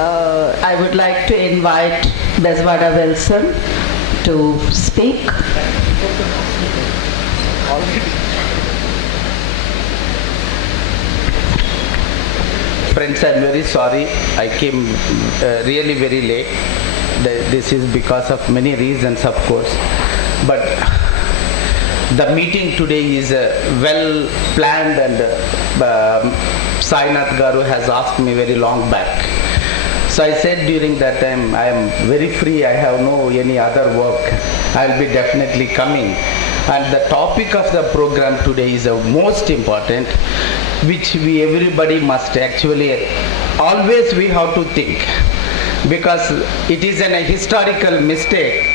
I would like to invite Bezawada Wilson to speak. Friends, I'm very sorry. I came really very late. This is because of many reasons, of course. But the meeting today is well planned, and Sainath Garu has asked me very long back. So I said during that time, I am very free. I have no any other work. I'll be definitely coming. And the topic of the program today is most important, which everybody must actually always we have to think, because it is a historical mistake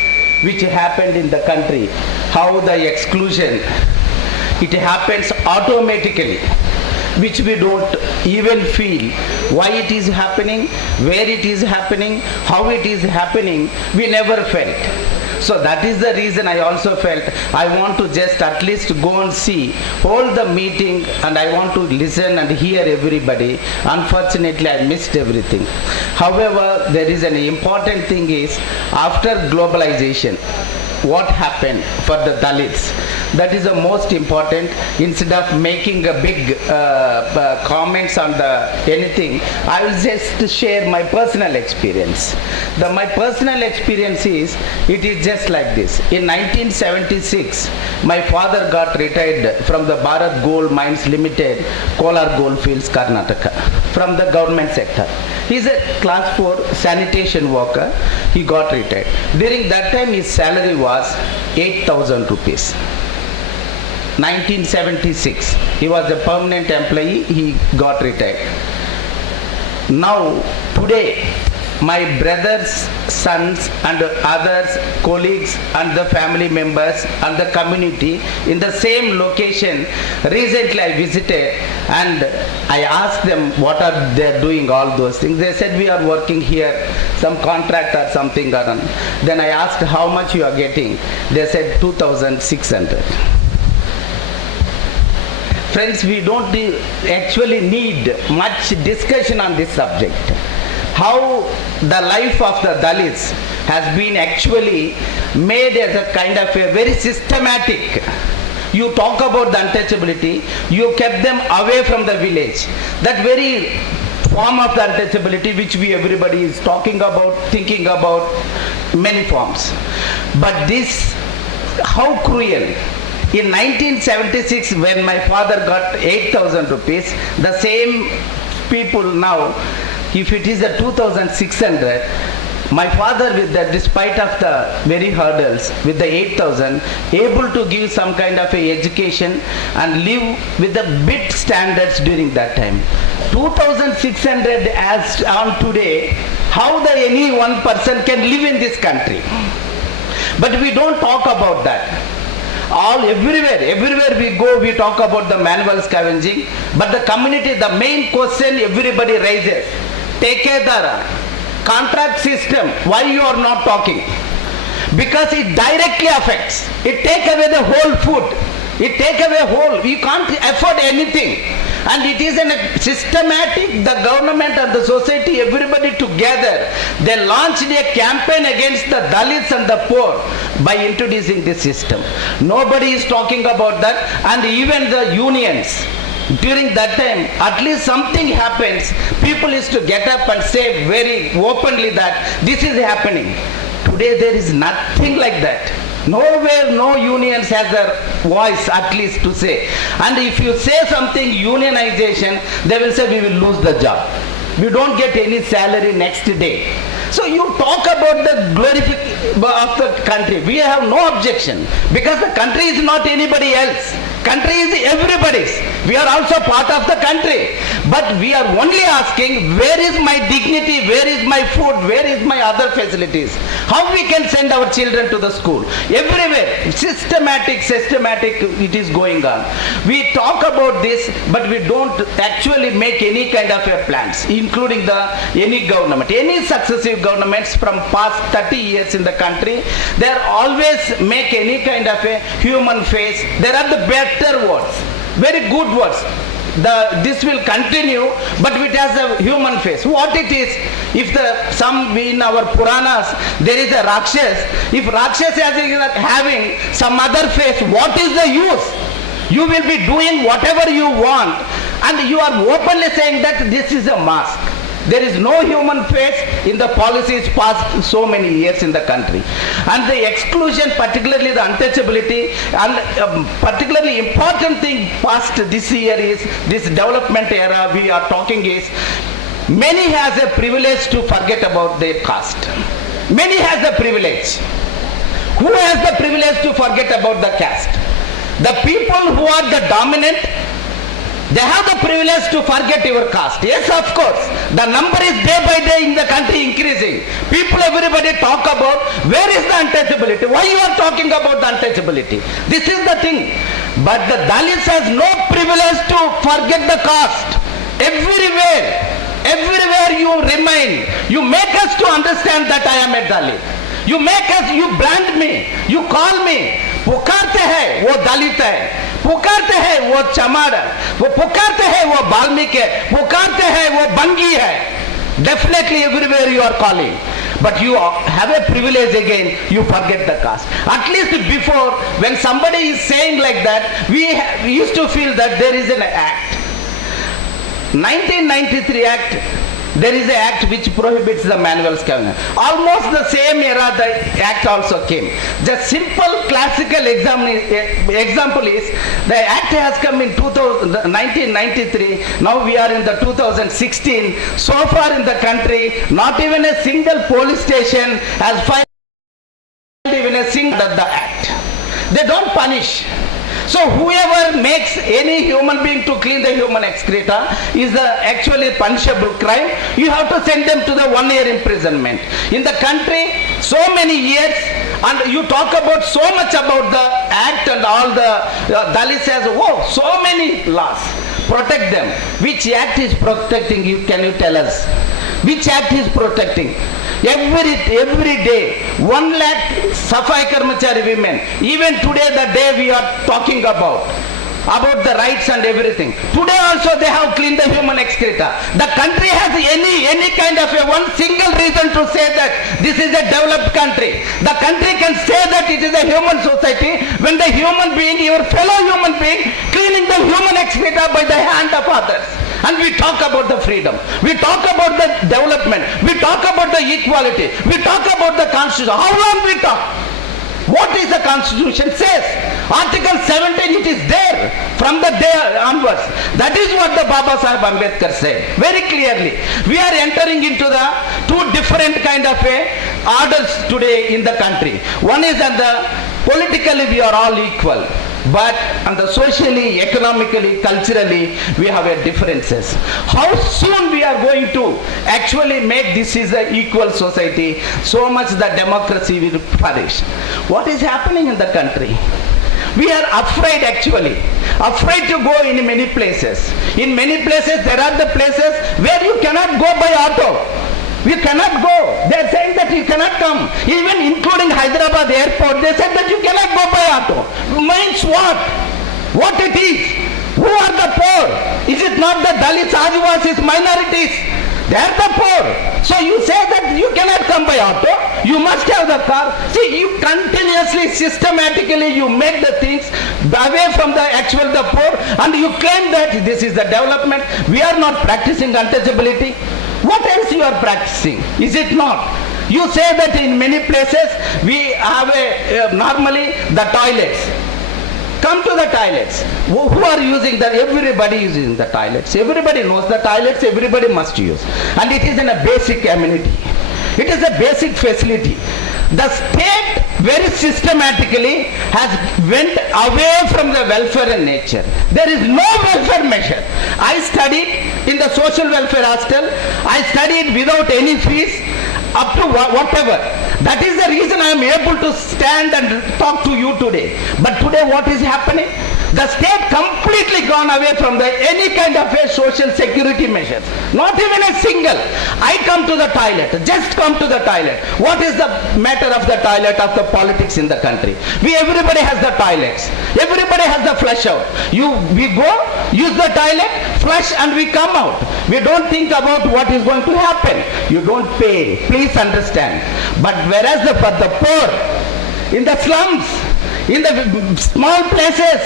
which happened in the country. How the exclusion, it happens automatically, which we don't even feel why it is happening, where it is happening, how it is happening. We never felt. So that is the reason I also felt I want to just at least go and see, hold the meeting, and I want to listen and hear everybody. Unfortunately, I missed everything. However, there is an important thing is, after globalization, what happened for the Dalits? That is the most important. Instead of making a big comments on the anything, I will just share my personal experience. My personal experience is, it is just like this. In 1976, my father got retired from the Bharat Gold Mines Limited, Kolar Goldfields, Karnataka, from the government sector. He is a class 4 sanitation worker. He got retired. During that time, his salary was 8,000 rupees. 1976. He was a permanent employee. He got retired. Now, today, my brothers, sons, and others, colleagues, and the family members, and the community in the same location, recently I visited, and I asked them what are they doing, all those things. They said, we are working here, some contract or something. Then I asked how much you are getting. They said 2,600. Friends, we don't actually need much discussion on this subject. How the life of the Dalits has been actually made as a kind of a very systematic. You talk about the untouchability, you kept them away from the village. That very form of the untouchability which everybody is talking about, thinking about, many forms. But this, how cruel. In 1976, when my father got 8,000 rupees, the same people now, if it is a 2,600, my father, with that, despite of the very hurdles, with the 8,000, able to give some kind of a education and live with the bit standards during that time. 2,600 as on today, how any one person can live in this country? But we don't talk about that. Everywhere we go, we talk about the manual scavenging, but the community, the main question everybody raises, Tekadara, contract system, why you are not talking? Because it directly affects. It take away the whole food. It take away whole. You can't afford anything. And it is a systematic, the government and the society, everybody together, they launched a campaign against the Dalits and the poor by introducing this system. Nobody is talking about that, and even the unions. During that time, at least something happens, people used to get up and say very openly that this is happening. Today there is nothing like that. Nowhere, no unions has their voice at least to say. And if you say something unionization, they will say we will lose the job. We don't get any salary next day. So you talk about the glorification of the country. We have no objection, because the country is not anybody else. Country is everybody's. We are also part of the country. But we are only asking, where is my dignity, where is my food, where is my other facilities? How we can send our children to the school? Everywhere, systematic, it is going on. We talk about this, but we don't actually make any kind of a plans, including any government. Any successive governments from past 30 years in the country, they are always make any kind of a human face. There are the better words, very good words. this will continue, but it has a human face. What it is, if some in our Puranas there is a Rakshas, if Rakshas is having some other face, what is the use? You will be doing whatever you want, and you are openly saying that this is a mask. There is no human face in the policies passed so many years in the country. And the exclusion, particularly the untouchability, and particularly important thing passed this year is this development era we are talking is, many has a privilege to forget about their caste. Many has the privilege. Who has the privilege to forget about the caste? The people who are the dominant, they have the privilege to forget your caste. Yes, of course. The number is day by day in the country increasing. People, everybody talk about where is the untouchability? Why you are talking about the untouchability? This is the thing. But the Dalits has no privilege to forget the caste. Everywhere you remain. You make us to understand that I am a Dalit. You make us, you brand me, you call me. पुकारते हैं वो दलित है, पुकारते हैं वो चमार है, वो पुकारते हैं वो वाल्मीकि है, पुकारते हैं वो बंगी है. Definitely everywhere you are calling, but you have a privilege again, you forget the caste. At least before, when somebody is saying like that, we used to feel that there is an act. 1993 Act, there is an act which prohibits the manual scavenging. Almost the same era the act also came. The simple classical example is, the act has come in 1993, now we are in the 2016. So far in the country, not even a single police station has filed even a single the act. They don't punish. So whoever makes any human being to clean the human excreta is the actually punishable crime. You have to send them to the 1 year imprisonment. In the country, so many years, and you talk about so much about the act and all the Dalits says, oh, so many laws. Protect them. Which act is protecting you? Can you tell us? Which act is protecting? Every day, 1 lakh Safai Karmachari women, even today the day we are talking about the rights and everything. Today also they have cleaned the human excreta. The country has any kind of one single reason to say that this is a developed country. The country can say that it is a human society when the human being, your fellow human being, cleaning the human excreta by the hand of others. And we talk about the freedom, we talk about the development, we talk about the equality, we talk about the constitution. How long we talk? What is the constitution says? Article 17, it is there from the day onwards. That is what the Baba Sahib Ambedkar said very clearly. We are entering into the two different kind of orders today in the country. One is that politically we are all equal. But on the socially, economically, culturally, we have differences. How soon we are going to actually make this is an equal society, so much the democracy will flourish. What is happening in the country? We are afraid actually, afraid to go in many places. In many places, there are the places where you cannot go by auto. You cannot go. They are saying that you cannot come. Even including Hyderabad airport, they said that you cannot go by auto. Means what? What it is? Who are the poor? Is it not the Dalits, Adivasis, minorities? They are the poor. So you say that you cannot come by auto. You must have the car. See, you continuously, systematically, you make the things away from the poor, and you claim that this is the development. We are not practicing untouchability. What else you are practicing? Is it not? You say that in many places we have normally the toilets. Come to the toilets. Who are using that? Everybody is using the toilets. Everybody knows the toilets. Everybody must use. And it is in a basic amenity. It is a basic facility. The state very systematically has went away from the welfare and nature. There is no welfare measure. I studied in the social welfare hostel. I studied without any fees up to whatever. That is the reason I am able to stand and talk to you today. But today what is happening? The state completely gone away from any kind of a social security measures. Not even a single. I come to the toilet, just come to the toilet. What is the matter of the toilet of the politics in the country? Everybody has the toilets. Everybody has the flush out. We go, use the toilet, flush and we come out. We don't think about what is going to happen. You don't pay. Please understand. But whereas for the poor, in the slums, in the small places,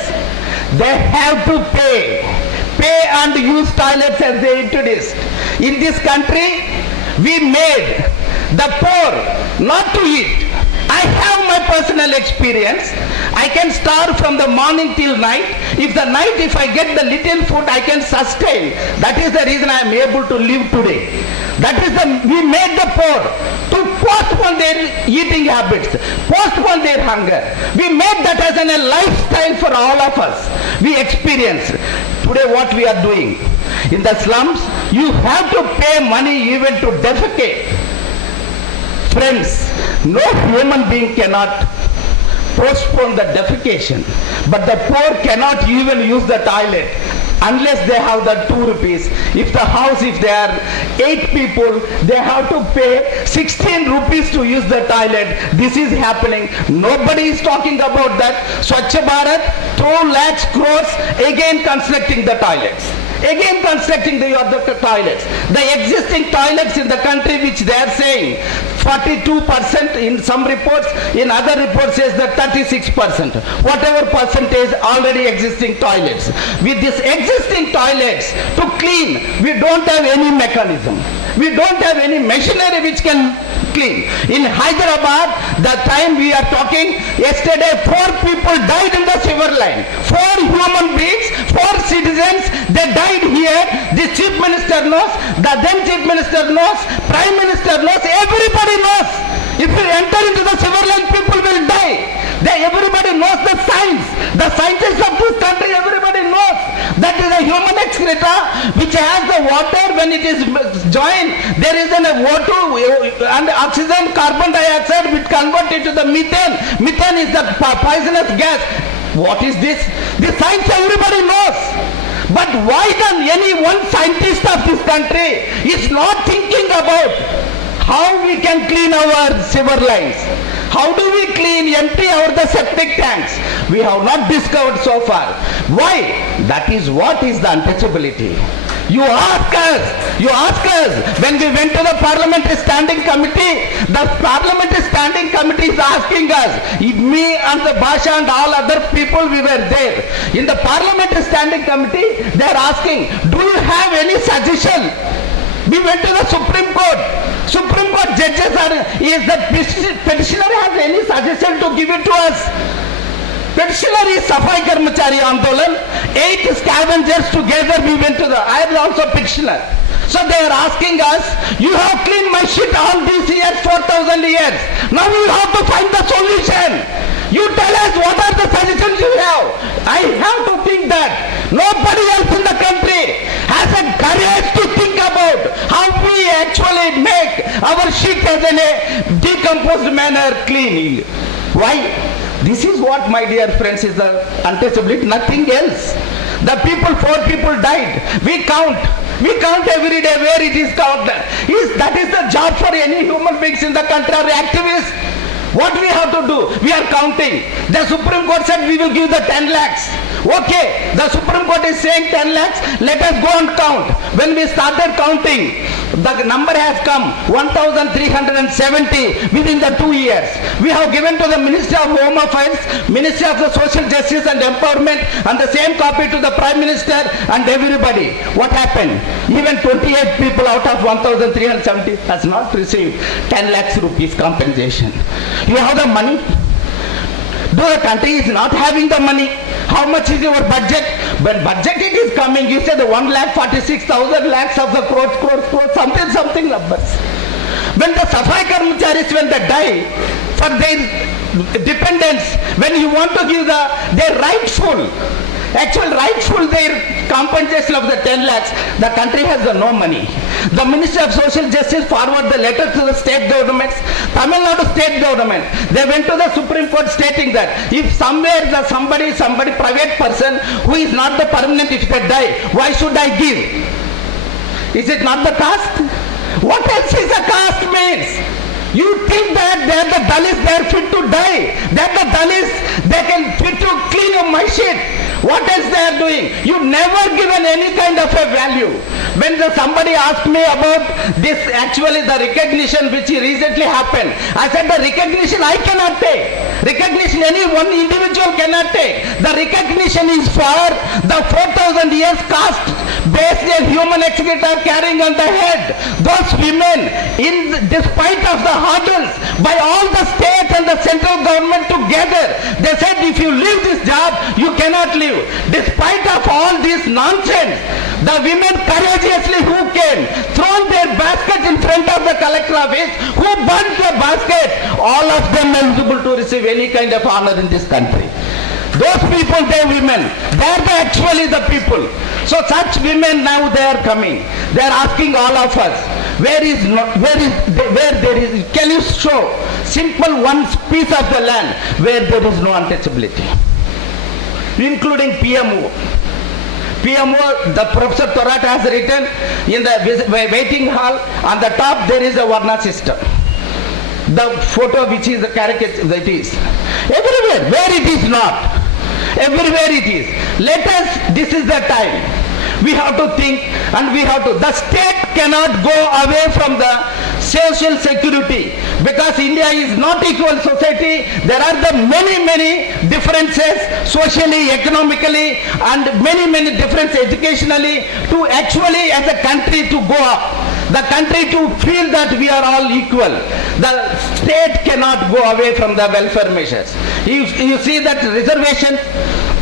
they have to pay and use toilets as they introduced. In this country, we made the poor not to eat. I have my personal experience. I can starve from the morning till night. If I get the little food, I can sustain. That is the reason I am able to live today. We made the poor to postpone their eating habits, postpone their hunger. We made that as a lifestyle for all of us. We experienced. Today what we are doing, in the slums, you have to pay money even to defecate. Friends, no human being cannot postpone the defecation, but the poor cannot even use the toilet unless they have the 2 rupees. If they are 8 people, they have to pay 16 rupees to use the toilet. This is happening. Nobody is talking about that. Swachh Bharat, 2 lakhs crores, again constructing the toilets. Again constructing the toilets. The existing toilets in the country, which they are saying 42% in some reports, in other reports says that 36%. Whatever percentage, already existing toilets. With these existing toilets to clean, we don't have any mechanism. We don't have any machinery which can clean. In Hyderabad, the time we are talking, yesterday 4 people died in the sewer line. 4 human beings, 4 citizens, they died here. The chief minister knows, the then chief minister knows, prime minister knows, everybody knows. If you enter into the sewer line, people will die. Everybody knows the science. The scientists of this country, everybody knows. That is a human excreta which has the water. When it is joined, there is a O2 and oxygen, carbon dioxide which convert into the methane. Methane is the poisonous gas. What is this? The science everybody knows. But why then any one scientist of this country is not thinking about how we can clean our sewer lines? How do we empty the septic tanks? We have not discovered so far. Why? That is what is the untouchability. You ask us, when we went to the parliamentary standing committee, the parliamentary standing committee is asking us, me and the Basha and all other people, we were there. In the parliamentary standing committee, they are asking, do you have any suggestion? We went to the Supreme Court. Supreme Court judges is the petitioner has any suggestion to give it to us? Petitioner is Safai Karmachari Andolan. 8 scavengers together we went to I am also petitioner. So they are asking us, you have cleaned my shit all these years, 4,000 years. Now you have to find the solution. You tell us what are the suggestions you have. I have to think that nobody else in the country has a courage to think about how we actually make our shit as in a decomposed manner clean. Why? This is what, my dear friends, is the untouchability, nothing else. The 4 people died. We count every day where it is counted. That is the job for any human beings in the country or activists. What we have to do? We are counting. The Supreme Court said we will give the 10 lakhs. Okay, the Supreme Court is saying 10 lakhs. Let us go and count. When we started counting, the number has come 1,370 within the 2 years. We have given to the Ministry of Home Affairs, Ministry of the Social Justice and Empowerment, and the same copy to the Prime Minister and everybody. What happened? Even 28 people out of 1,370 has not received 10 lakhs rupees compensation. You have the money? Do the country is not having the money? How much is your budget? When budget it is coming, you say the 1,46,000 lakhs of the crores, something numbers. When the Safai Karmacharis, when they die for their dependents, when you want to give their rightful actual rightful their compensation of the 10 lakhs, the country has no money. The Minister of Social Justice forwarded the letter to the state governments, Tamil Nadu state government. They went to the Supreme Court stating that if somewhere the somebody private person who is not the permanent, if they die, why should I give? Is it not the caste? What else is a caste means? You think that they are the Dalits, they are fit to die. They are the Dalits, they can fit to clean up my shit. What else they are doing? You never given any kind of a value. When somebody asked me about this, actually the recognition which recently happened, I said the recognition I cannot take. Recognition any one individual cannot take. The recognition is for the 4,000 years caste based a human excreta carrying on the head. Those women, despite of the hurdles by all the state and the central government together, they said if you leave this job, you cannot leave. Despite of all this nonsense, the women courageously who came, thrown their basket in front of the collector office, who burnt the basket, all of them eligible to receive any kind of honor in this country. Those people, they women, they are actually the people. So such women now they are coming. They are asking all of us, where there is, can you show simple one piece of the land where there is no untouchability? Including PMO. PMO, the Professor Thorat has written in the waiting hall, on the top there is a Varna system. The photo which is the caricature that is. Everywhere, where it is not. Everywhere it is. Let us, this is the time. We have to think and we have to, the state cannot go away from the social security because India is not equal society. There are the many differences socially, economically and many differences educationally to actually as a country to go up. The country to feel that we are all equal. The state cannot go away from the welfare measures. You see that reservation,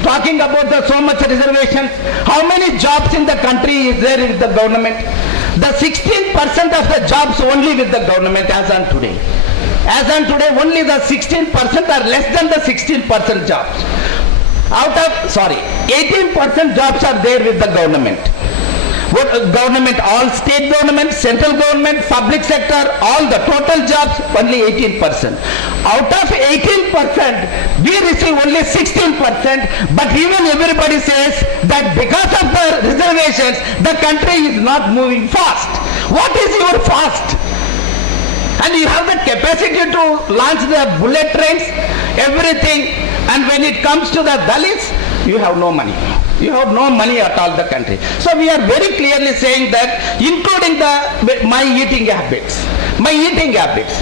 talking about the so much reservations, how many jobs in the country is there with the government? The 16% of the jobs only with the government as on today. As on today, only the 16% are less than the 16% jobs. 18% jobs are there with the government. What government, all state government, central government, public sector, all the total jobs, only 18%. Out of 18%, we receive only 16%, but even everybody says that because of the reservations, the country is not moving fast. What is your fast? And you have the capacity to launch the bullet trains, everything, and when it comes to the Dalits, you have no money. You have no money at all the country. So we are very clearly saying that, including my eating habits. My eating habits.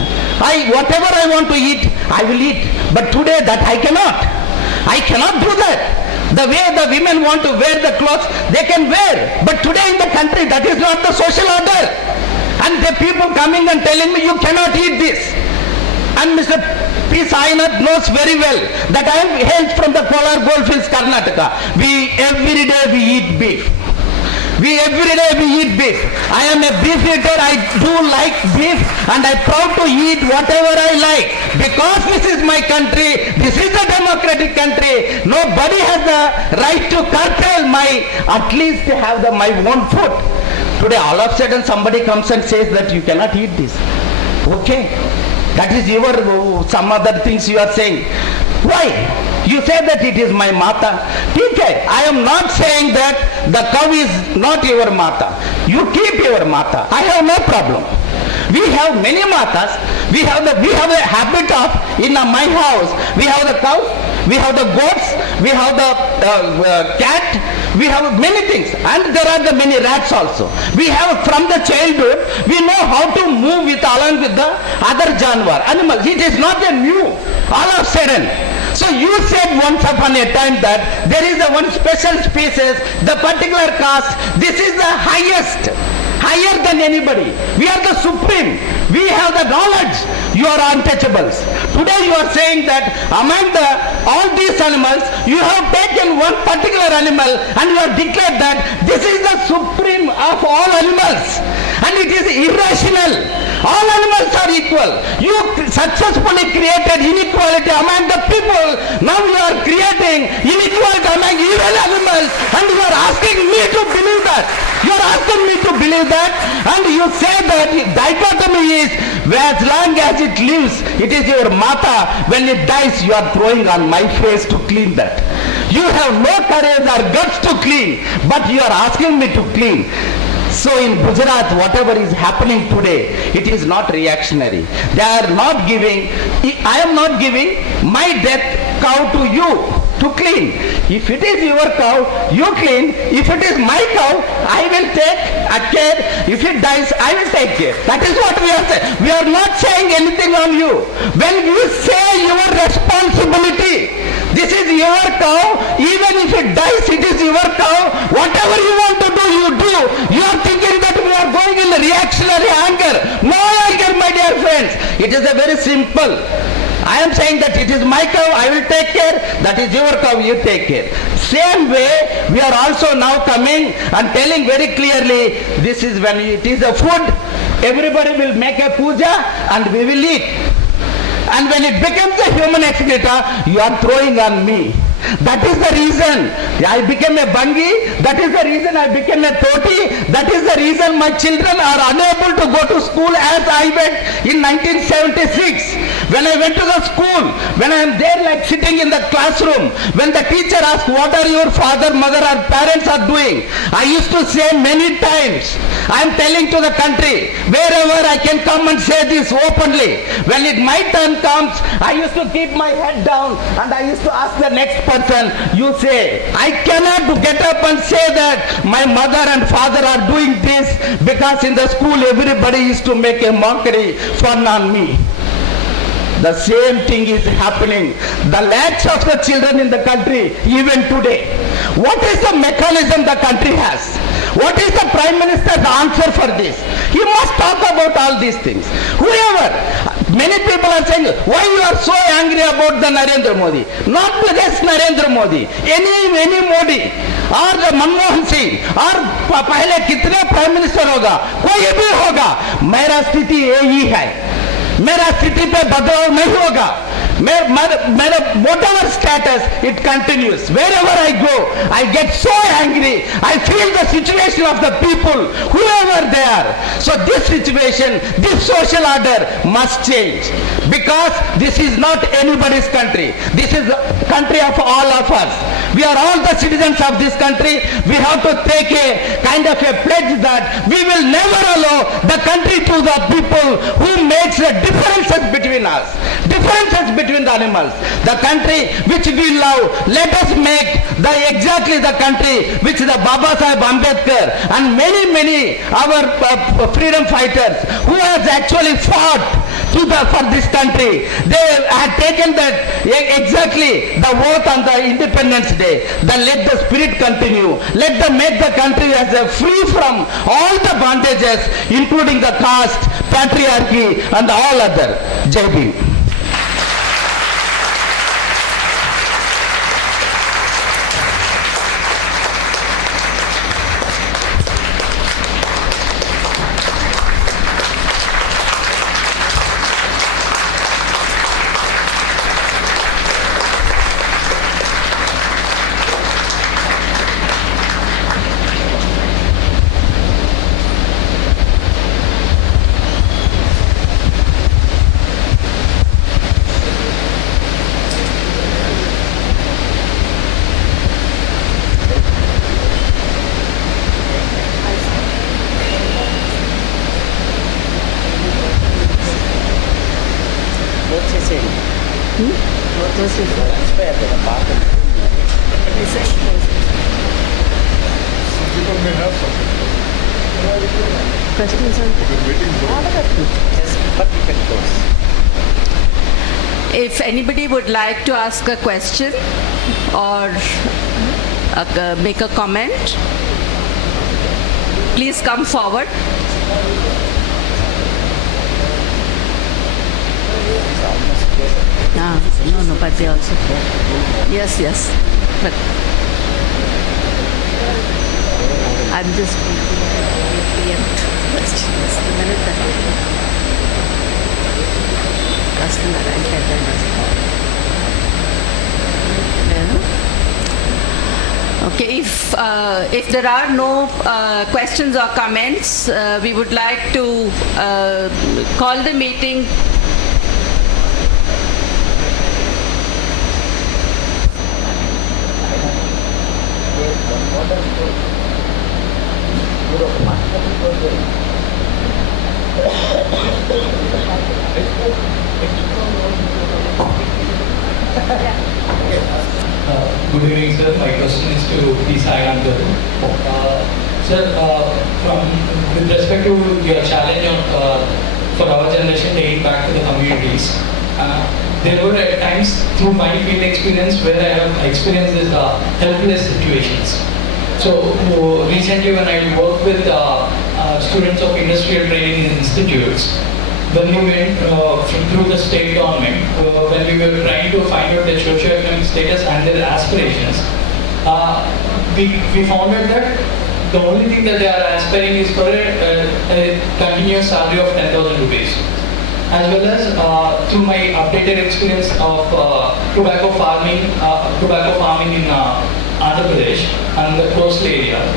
Whatever I want to eat, I will eat. But today that I cannot. I cannot do that. The way the women want to wear the clothes, they can wear. But today in the country, that is not the social order. And the people coming and telling me, you cannot eat this. And Mr. P. Sainath knows very well that I am hailed from the Kolar Goldfields, Karnataka. Every day we eat beef. Every day we eat beef. I am a beef eater. I do like beef and I proud to eat whatever I like. Because this is my country. This is a democratic country. Nobody has the right to curtail at least have my own food. Today all of a sudden somebody comes and says that you cannot eat this. Okay. That is some other things you are saying. Why? You say that it is my mata. Okay, I am not saying that the cow is not your mata. You keep your mata. I have no problem. We have many matas. We have a habit of, in my house, we have the cows, we have the goats, we have the cat, we have many things, and there are the many rats also. We have from the childhood, we know how to move along with the other animals. It is not a new, all of a sudden. So you said once upon a time that there is one special species, the particular caste, this is the highest, higher than anybody. We are the supreme. We have the knowledge. You are untouchables. Today you are saying that among all these animals, you have taken one particular animal and you have declared that this is the supreme of all animals. And it is irrational. All animals are equal. You successfully created inequality among the people. Now you are creating inequality among even animals, and you are asking me to believe that. You are asking me to believe that, and you say that dichotomy is as long as it lives, it is your mata. When it dies, you are throwing on my face to clean that. You have no courage or guts to clean, but you are asking me to clean. So in Gujarat, whatever is happening today, it is not reactionary. They are not giving, I am not giving my death cow to you to clean. If it is your cow, you clean. If it is my cow, I will take a care. If it dies, I will take care. That is what we are saying. We are not saying anything on you. When you say your responsibility, this is your cow. Even if it dies, it is your cow. Whatever you want to do, you do. You are thinking that we are going in reactionary anger. No anger, my dear friends. It is a very simple. I am saying that it is my cow, I will take care. That is your cow, you take care. Same way, we are also now coming and telling very clearly, this is when it is a food, everybody will make a puja and we will eat. And when it becomes a human excreta, you are throwing on me. That is the reason I became a bangi. That is the reason I became a toti. That is the reason my children are unable to go to school as I went in 1976. When I went to the school, when I am there like sitting in the classroom, when the teacher asks what are your father, mother or parents are doing, I used to say many times, I am telling to the country, wherever I can come and say this openly. When my turn comes, I used to keep my head down and I used to ask the next person, you say, I cannot get up and say that my mother and father are doing this because in the school everybody used to make a mockery, fun on me. The same thing is happening. The lakhs of the children in the country, even today. What is the mechanism the country has? What is the Prime Minister's answer for this? He must talk about all these things. Whoever, many people are saying, why you are so angry about the Narendra Modi? Not this Narendra Modi, any Modi, or the Manmohan Singh, or पहले कितने prime minister होगा, कोई भी होगा, मेरा स्थिति यही है, मेरा स्थिति पे बदलाव नहीं होगा. Whatever status, it continues. Wherever I go, I get so angry. I feel the situation of the people, whoever they are. So this situation, this social order must change. Because this is not anybody's country. This is the country of all of us. We are all the citizens of this country. We have to take a kind of a pledge that we will never allow the country to the people who makes the differences between us. Differences between the animals. The country which we love, let us make exactly the country which the Baba Sahib Ambedkar and many our freedom fighters who has actually fought for this country. They had taken that exactly the oath on the Independence Day. Then let the spirit continue. Let them make the country as a free from all the bondages, including the caste, patriarchy and all other. Jai Bhim. If anybody would like to ask a question or make a comment, please come forward. No, but they also yes, but I'm just preempt questions the minute that Okay, if there are no questions or comments, we would like to call the meeting. Good evening, sir. My question is to P. Sairam Garu. Sir, with respect to your challenge for our generation dating back to the communities, there were at times through my field experience where I have experienced these helpless situations. So recently when I worked with students of industrial training institutes, when we went through the state government, when we were trying to find out their socio-economic status and their aspirations, we found out that the only thing that they are aspiring is for a continuous salary of 10,000 rupees. As well as through my updated experience of tobacco farming in Andhra Pradesh and the coastal areas.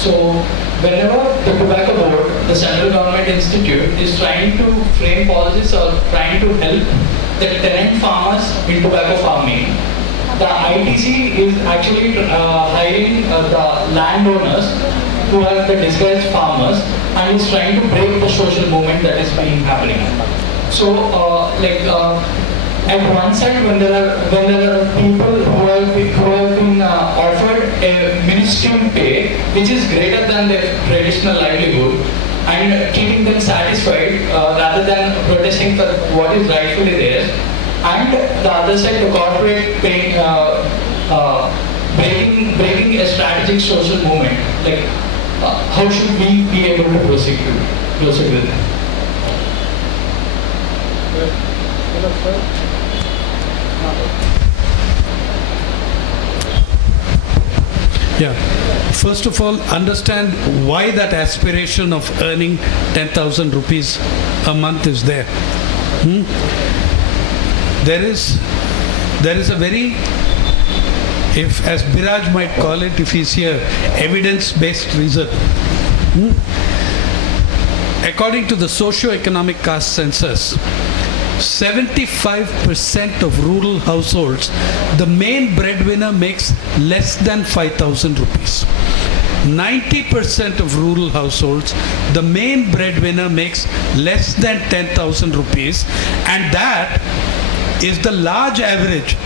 So whenever the tobacco board, the central government institute, is trying to frame policies or trying to help the tenant farmers in tobacco farming, the ITC is actually hiring the landowners who are the disguised farmers and is trying to break the social movement that is being happening. So at one side, when there are people who have been offered a minuscule pay, which is greater than their traditional livelihood, and keeping them satisfied rather than protesting for what is rightfully theirs, and the other side, the corporate paying, breaking a strategic social movement. Like, how should we be able to proceed with that? Yeah. First of all, understand why that aspiration of earning 10,000 rupees a month is there. There is a very, if as Biraj might call it, if he's here, evidence-based reason. According to the socio-economic caste census, 75% of rural households, the main breadwinner makes less than 5,000 rupees. 90% of rural households, the main breadwinner makes less than 10,000 rupees, and that is the large average.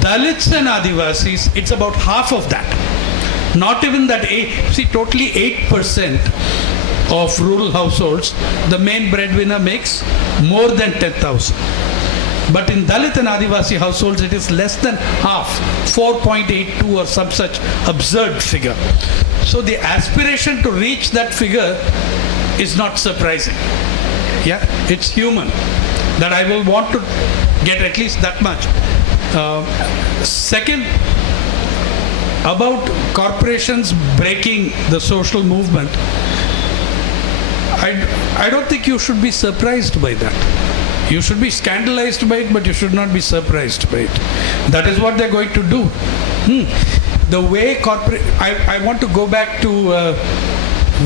Dalits and Adivasis, it's about half of that. Not even that. Totally 8% of rural households, the main breadwinner makes more than 10,000. But in Dalit and Adivasi households, it is less than half, 4.82 or some such absurd figure. So the aspiration to reach that figure is not surprising. Yeah, it's human that I will want to get at least that much. Second, about corporations breaking the social movement, I don't think you should be surprised by that. You should be scandalized by it, but you should not be surprised by it. That is what they're going to do. The way I want to go back to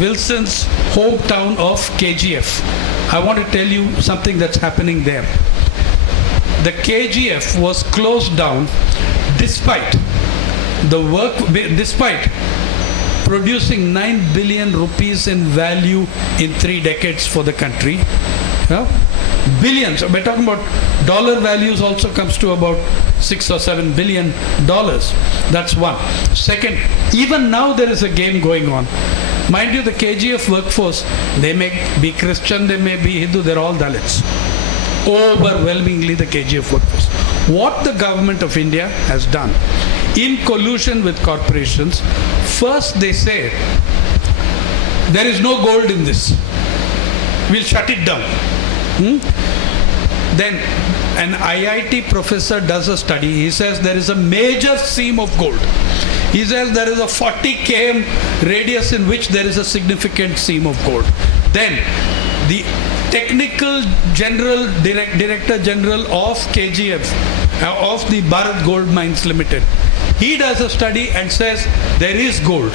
Wilson's hometown of KGF. I want to tell you something that's happening there. The KGF was closed down despite producing 9 billion rupees in value in 3 decades for the country. Yeah? Billions. We're talking about dollar values also comes to about $6 or $7 billion. That's one. Second, even now there is a game going on. Mind you, the KGF workforce, they may be Christian, they may be Hindu, they're all Dalits. Overwhelmingly the KGF workforce. What the government of India has done, in collusion with corporations, first they say, there is no gold in this. We'll shut it down. Then an IIT professor does a study. He says there is a major seam of gold. He says there is a 40 km radius in which there is a significant seam of gold. Then the technical general director general of KGF, of the Bharat Gold Mines Limited. He does a study and says there is gold.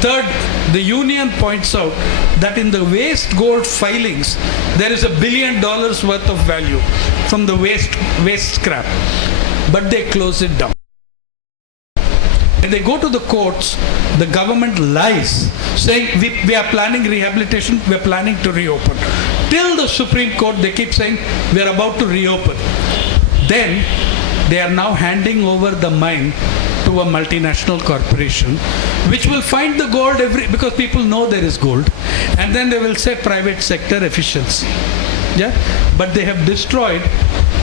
Third, the union points out that in the waste gold filings, there is $1 billion worth of value from the waste scrap. But they close it down. When they go to the courts, the government lies, saying we are planning rehabilitation, we are planning to reopen. Till the Supreme Court, they keep saying we are about to reopen. Then they are now handing over the mine to a multinational corporation, which will find the gold because people know there is gold, and then they will say private sector efficiency. Yeah, but they have destroyed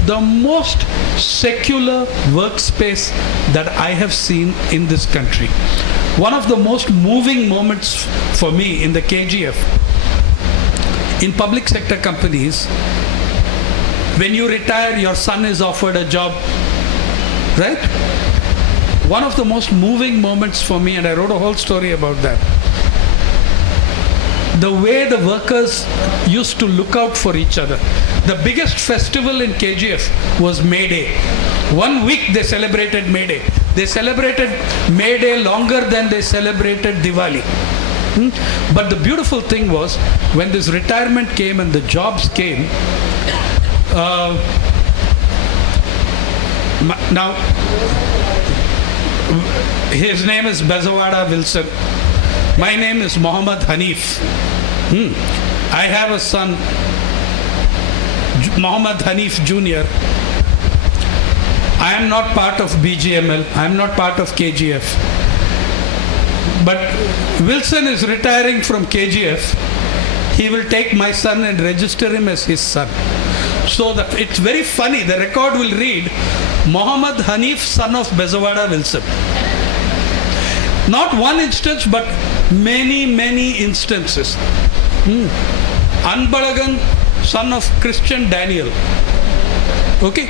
the most secular workspace that I have seen in this country. One of the most moving moments for me in the KGF, in public sector companies, when you retire, your son is offered a job, right? One of the most moving moments for me, and I wrote a whole story about that, the way the workers used to look out for each other. The biggest festival in KGF was May Day. 1 week they celebrated May Day. They celebrated May Day longer than they celebrated Diwali. But the beautiful thing was, when this retirement came and the jobs came, now his name is Bezawada Wilson. My name is Muhammad Hanif. I have a son, Muhammad Hanif Jr. I am not part of BGML. I am not part of KGF. But Wilson is retiring from KGF. He will take my son and register him as his son. So it's very funny. The record will read, Muhammad Hanif, son of Bezawada Wilson. Not one instance, but many, many instances. Anbalagan, son of Christian Daniel. Okay?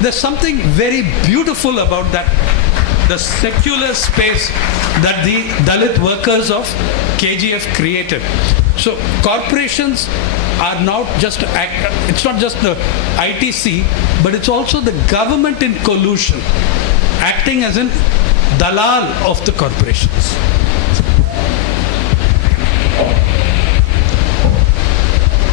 There's something very beautiful about that. The secular space that the Dalit workers of KGF created. So corporations are not just, it's not just the ITC, but it's also the government in collusion, acting as an dalal of the corporations.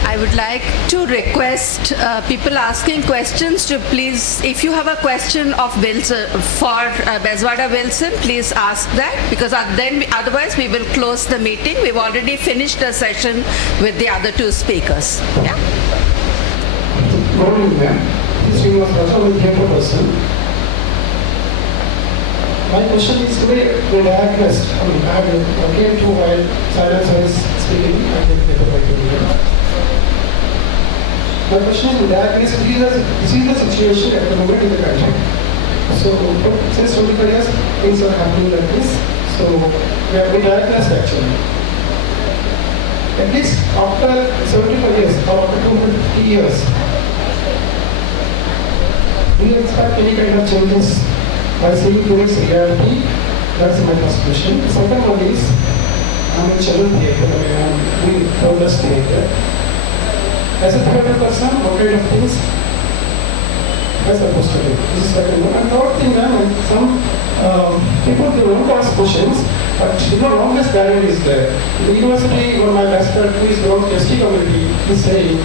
I would like to request people asking questions to please, if you have a question of Wilson, for Bezawada Wilson, please ask that, because then otherwise we will close the meeting. We've already finished the session with the other two speakers. Yeah? Good morning, ma'am. This is Srinivas with Temple person. My question is today, the diagnosed, I came to while silence I was speaking, I did paper by paper. My question is, diagnosed, this is the situation at the moment in the country. So, since 25 years, things are happening like this. So, we diagnosed actually. At least after 75 years or after 250 years, do you expect any kind of changes by seeing towards reality? That's my first question. The second one is, I'm a children theatre, I'm doing progress theatre. As a theatre person, what kind of things am I supposed to do? This is second one. And third thing, some people, they want to ask questions, but longest barrier is there. In the university, one of my best friends who is from the ST community is saying,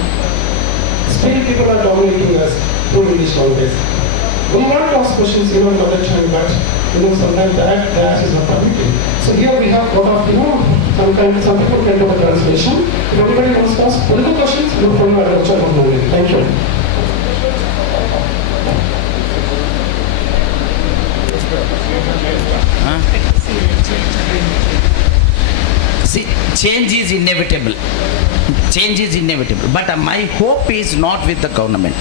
still people are dominating us through English language. We want to ask questions even another time, but sometimes that is not permitted. So here we have a lot of, some people can do a translation. If anybody wants to ask political questions, look for my lecture on Monday. Thank you. See, change is inevitable. Change is inevitable. But my hope is not with the government,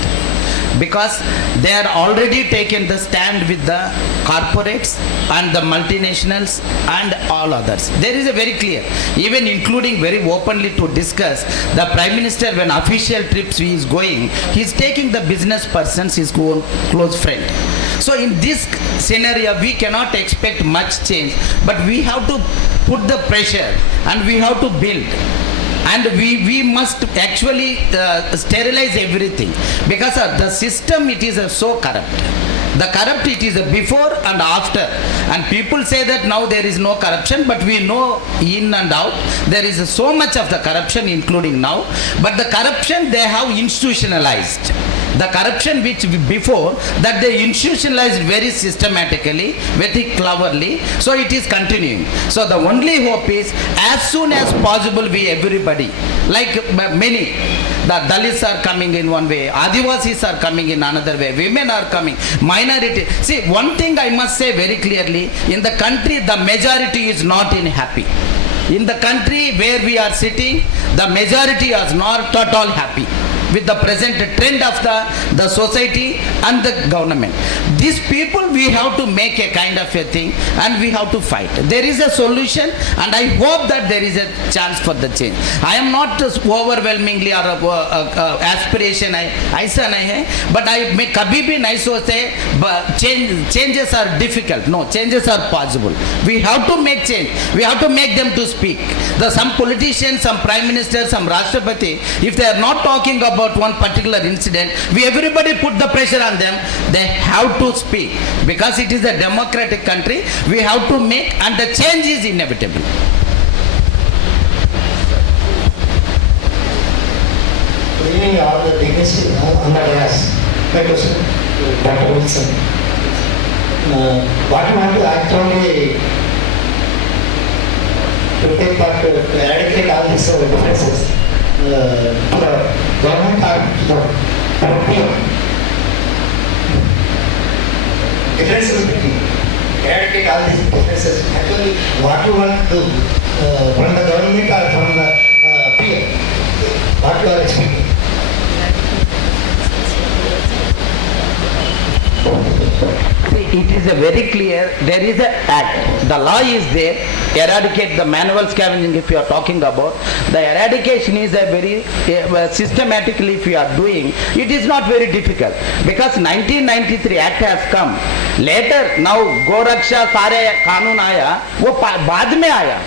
because they are already taken the stand with the corporates and the multinationals and all others. There is a very clear, even including very openly to discuss, the Prime Minister when official trips he is going, he is taking the business persons, his close friend. So in this scenario, we cannot expect much change, but we have to put the pressure and we have to build. and we must actually sterilize everything, because the system, it is so corrupt. The corrupt, it is before and after, and people say that now there is no corruption, but we know in and out there is so much of the corruption, including now. But the corruption they have institutionalized. The corruption which before that they institutionalized very systematically, very cleverly, so it is continuing. So the only hope is as soon as possible we everybody, like many, the Dalits are coming in one way, Adivasis are coming in another way, women are coming, minority. See, one thing I must say very clearly, in the country the majority is not in happy. In the country where we are sitting, the majority is not at all happy with the present trend of the society and the government. These people, we have to make a kind of a thing and we have to fight. There is a solution, and I hope that there is a chance for the change. I am not just overwhelmingly or aspiration ऐसा नहीं है, but I may कभी भी नहीं सोचते changes are difficult. No, changes are possible. We have to make change. We have to make them to speak. Some politicians, some prime minister, some Rashtrapati, if they are not talking about one particular incident, we everybody put the pressure on them. They have to speak, because it is a democratic country. We have to make, and the change is inevitable. Good evening, all the dignitaries on the dais. My question to Dr. Wilson. What you want to actually to take part to eradicate all these differences? The government are differences between eradicate all these differences. Actually, what you want to do from the government or from the peer? What you are expecting? It is a very clear, there is an act, the law is there, eradicate the manual scavenging if you are talking about. The eradication is a very systematically if you are doing, it is not very difficult, because 1993 act has come. Later, now Go Raksha सारे कानून आया, वो बाद में आया.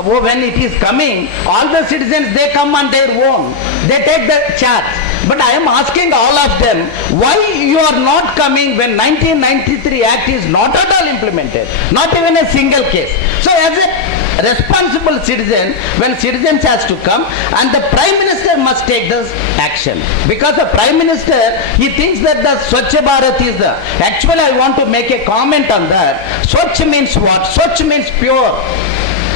When it is coming, all the citizens, they come on their own, they take the charge. But I am asking all of them, why you are not coming when 1993 Act is not at all implemented, not even a single case. So as a responsible citizen, when citizens has to come, and the Prime Minister must take this action, because the Prime Minister, he thinks that the Swachh Bharat is the, actually I want to make a comment on that. Swachh means what? Swachh means pure.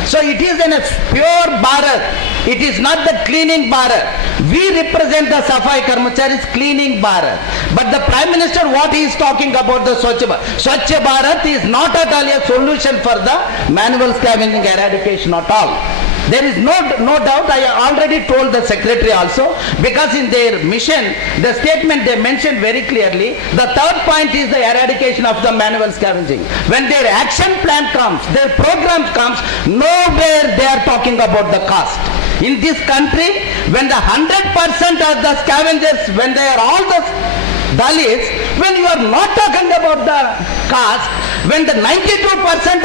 So it is a pure Bharat. It is not the cleaning Bharat. We represent the Safai Karmacharis cleaning Bharat. But the Prime Minister, what he is talking about the Swachh Bharat. Swachh Bharat is not at all a solution for the manual scavenging eradication at all. There is no doubt, I already told the secretary also, because in their mission, the statement they mentioned very clearly, the third point is the eradication of the manual scavenging. When their action plan comes, their program comes, nowhere they are talking about the cost. In this country, when the 100% of the scavengers, when they are all the Dalits, when you are not talking about the caste, when the 92%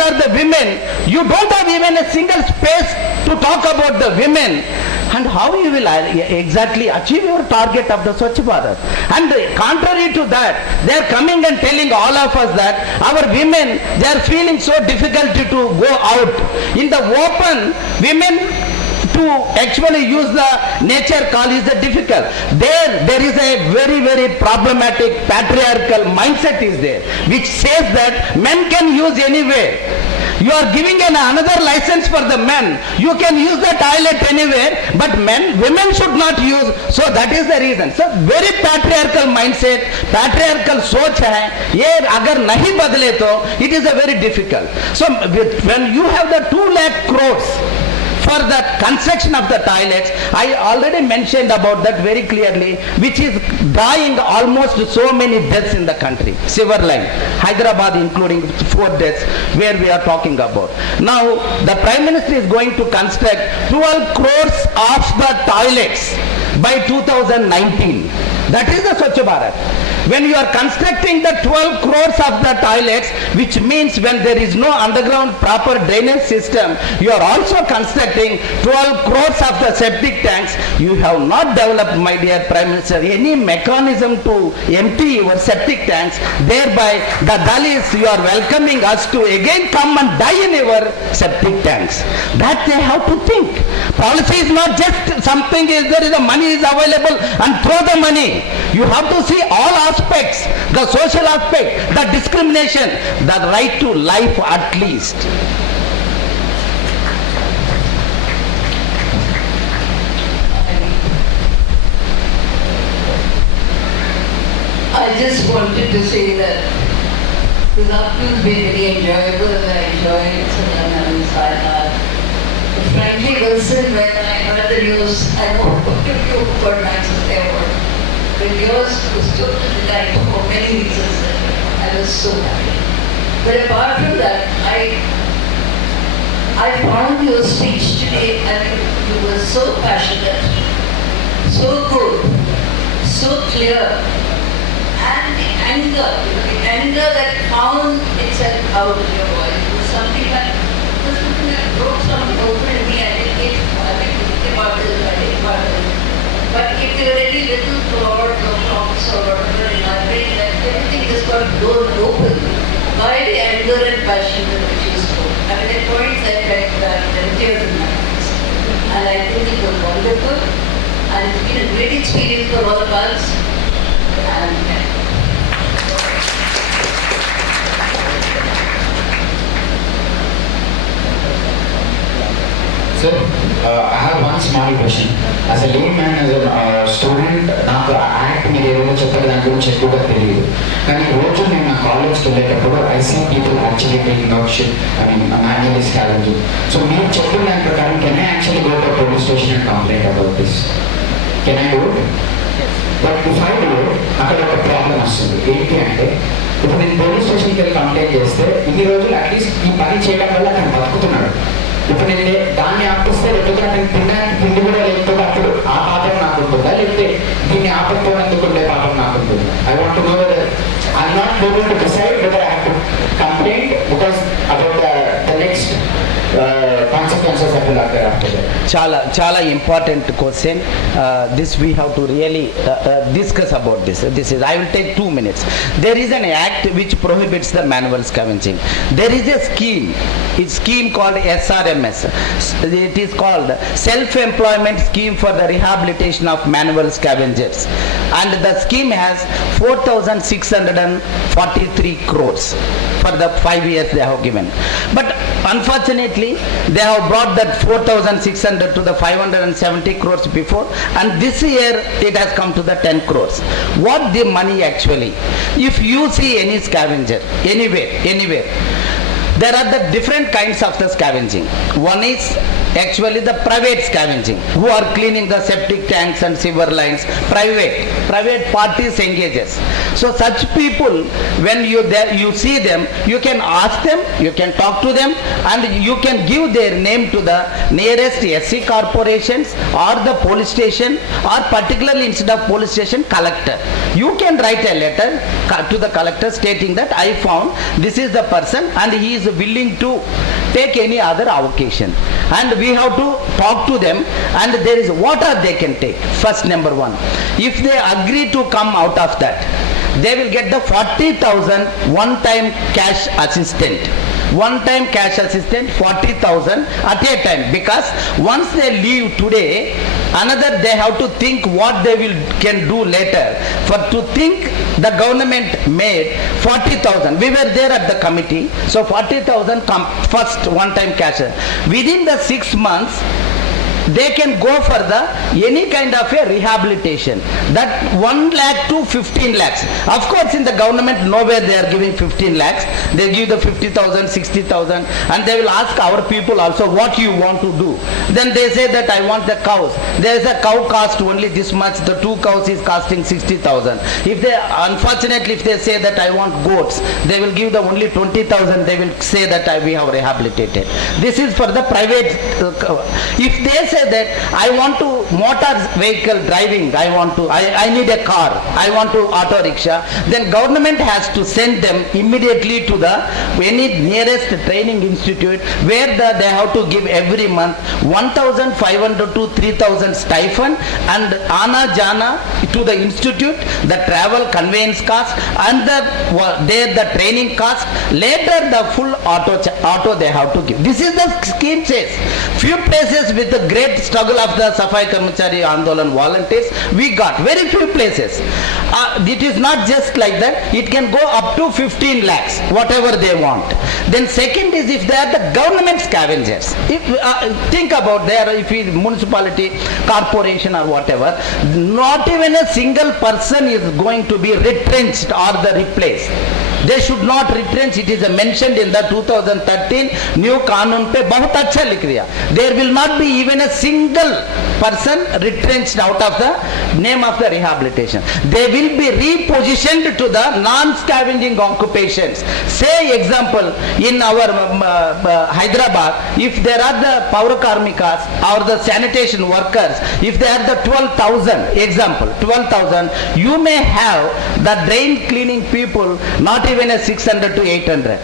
are the women, you don't have even a single space to talk about the women, and how you will exactly achieve your target of the Swachh Bharat. And contrary to that, they are coming and telling all of us that our women, they are feeling so difficult to go out. In the open, women to actually use the nature call is the difficult. There is a very, very problematic patriarchal mindset is there, which says that men can use anywhere. You are giving another license for the men. You can use the toilet anywhere, but women should not use. So that is the reason. So very patriarchal mindset, patriarchal सोच है. ये अगर नहीं बदले तो it is a very difficult. So when you have the 2 lakh crores for the construction of the toilets, I already mentioned about that very clearly, which is drawing almost so many deaths in the country. Sewer line, Hyderabad including 4 deaths where we are talking about. Now the Prime Minister is going to construct 12 crores of the toilets. by 2019. That is the Swachh Bharat. When you are constructing the 12 crores of the toilets, which means when there is no underground proper drainage system, you are also constructing 12 crores of the septic tanks. You have not developed, my dear Prime Minister, any mechanism to empty your septic tanks. Thereby, the Dalits, you are welcoming us to again come and die in your septic tanks. That they have to think. Policy is not just something is there is a money is available and throw the money. You have to see all aspects, the social aspect, the discrimination, the right to life at least. I just wanted to say that this afternoon has been very enjoyable and I enjoyed it so I'm having fun. But frankly, Wilson, when I heard the news, I know you got Max's award. But yours was totally delight for many reasons. I was so happy. But apart from that, I found your speech today and you were so passionate, so good, so clear. And the anger that found itself out in your voice was something that broke something open in me. I didn't think about this. But if you're already little broad or props or whatever in my brain, that everything just got blown open by the anger and passion with which you spoke. I mean, at points I felt that there were tears in my eyes. And I think it was wonderful. And it's been a great experience for all of us. And Sir, I have one small question. As a layman, as a student, నాకు act మీరు ఏదో చెప్పారు దాని గురించి ఎక్కువగా తెలియదు. కానీ రోజు నేను నా కాలేజ్కి వెళ్ళేటప్పుడు I see people actually taking out shit manually scavenging. So మీరు చెప్పిన దాని ప్రకారం can I actually go to police station and complaint about this? Can I do it? But if I do it, అక్కడ ఒక ప్రాబ్లం వస్తుంది. ఏంటి అంటే ఇప్పుడు నేను పోలీస్ స్టేషన్కి వెళ్ళి కంప్లైంట్ చేస్తే ఇన్ని రోజులు అట్లీస్ట్ ఈ పని చేయడం వల్ల అతను బతుకుతున్నాడు. ఇప్పుడు నేను దాన్ని ఆపిస్తే లేకపోతే అతను తినడానికి తిండి కూడా లేకపోతే అప్పుడు ఆ పాపం నాకు ఉంటుందా, లేకపోతే దీన్ని ఆపకపోవడానికి ఉండే పాపం నాకు ఉంటుంది? I want to know whether I'm not able to decide whether I have to complaint because about the next consequences that will occur after that. Chala important question. This we have to really discuss about this. I will take 2 minutes. There is an act which prohibits the manual scavenging. There is a scheme. It's scheme called SRMS. It is called Self-Employment Scheme for the Rehabilitation of Manual Scavengers. And the scheme has 4,643 crores for the 5 years they have given. But unfortunately, they have brought that 4,600 to the 570 crores before, and this year it has come to the 10 crores. What the money actually? If you see any scavenger, anywhere, there are the different kinds of the scavenging. One is actually the private scavenging, who are cleaning the septic tanks and sewer lines. Private parties engages. So such people, when you see them, you can ask them, you can talk to them, and you can give their name to the nearest SC corporations or the police station, or particularly instead of police station, collector. You can write a letter to the collector stating that I found this is the person and he is willing to take any other avocation. And we have to talk to them, and there is what are they can take. First, number one, if they agree to come out of that, they will get the 40,000 one-time cash assistant. One-time cash assistant 40,000 at a time, because once they leave today, another they have to think what they can do later. For to think, the government made 40,000. We were there at the committee, so 40,000 first one-time cash. Within the 6 months, they can go for the any kind of a rehabilitation, that 1 lakh to 15 lakhs. Of course, in the government nowhere they are giving 15 lakhs. They give the 50,000, 60,000, and they will ask our people also what you want to do. Then they say that I want the cows. There is a cow cost only this much. The 2 cows is costing 60,000. If they unfortunately if they say that I want goats, they will give the only 20,000. They will say that we have rehabilitated. This is for the private. If they say say that I want to motor vehicle driving, I need a car, I want to auto rickshaw, then government has to send them immediately to the any nearest training institute where they have to give every month 1,500 to 3,000 stipend and ana jana to the institute, the travel conveyance cost and the training cost, later the full auto they have to give. This is the scheme says. Few places with the great struggle of the Safai Karmachari Andolan volunteers, we got very few places. It is not just like that, it can go up to 15 lakhs, whatever they want. Then second is if they are the government scavengers. If think about there, if it is municipality, corporation or whatever, not even a single person is going to be retrenched or replaced. They should not retrench. It is mentioned in the 2013 new Kanun pe bahut acha likh diya. There will not be even a single person retrenched out of the name of the rehabilitation. They will be repositioned to the non-scavenging occupations. Say example, in our Hyderabad, if there are the power karmikas or the sanitation workers, if they are the 12,000, example, 12,000, you may have the drain cleaning people, not even a 600 to 800.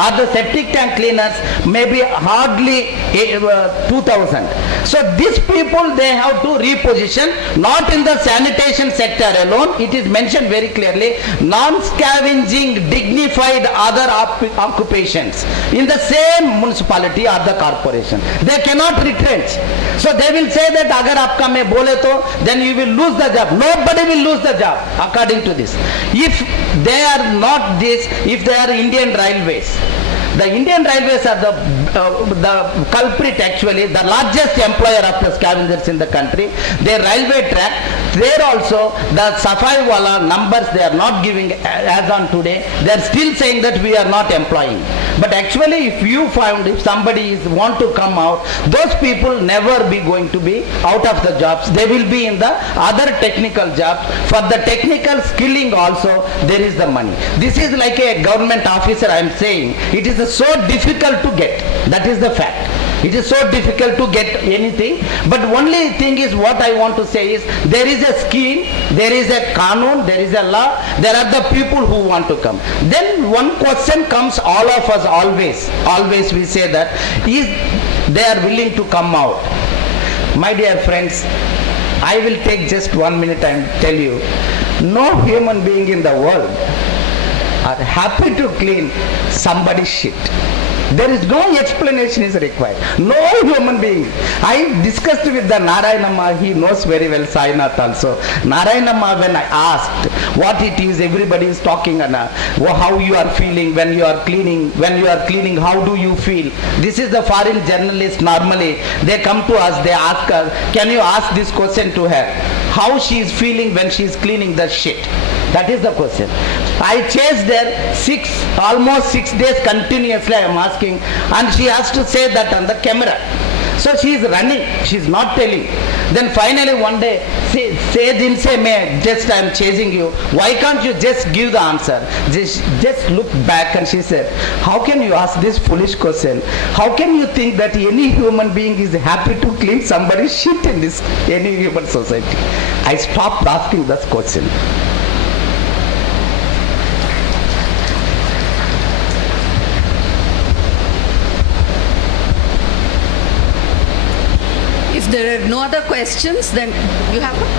Or the septic tank cleaners, maybe hardly 2,000. So these people, they have to reposition, not in the sanitation sector alone. It is mentioned very clearly, non-scavenging, dignified other occupations in the same municipality or the corporation. They cannot retrench. So they will say that agar aapka mein bole to, then you will lose the job. Nobody will lose the job according to this. If they are not this, if they are Indian Railways, the Indian Railways are the culprit actually, the largest employer of the scavengers in the country. Their railway track, there also the Safai wala numbers they are not giving as on today. They are still saying that we are not employing. But actually if you found, if somebody want to come out, those people never be going to be out of the jobs. They will be in the other technical jobs. For the technical skilling also there is the money. This is like a government officer I am saying. It is so difficult to get. That is the fact. It is so difficult to get anything. But only thing is what I want to say is there is a scheme, there is a kanun, there is a law, there are the people who want to come. Then one question comes all of us always we say that is they are willing to come out. My dear friends, I will take just 1 minute and tell you, no human being in the world are happy to clean somebody's shit. There is no explanation is required. No human being. I discussed with the Narayanamma, he knows very well Sainath also. Narayanamma, when I asked what it is, everybody is talking and how you are feeling when you are cleaning, how do you feel? This is the foreign journalists normally, they come to us, they ask us, can you ask this question to her? How she is feeling when she is cleaning the shit? That is the question. I chased there almost 6 days continuously I am asking, and she has to say that on the camera. So she is running, she is not telling. Then finally one day, just I am chasing you, why can't you just give the answer? Just look back, and she said, how can you ask this foolish question? How can you think that any human being is happy to clean somebody's shit in this any human society? I stopped asking this question. If there are no other questions, then you have one?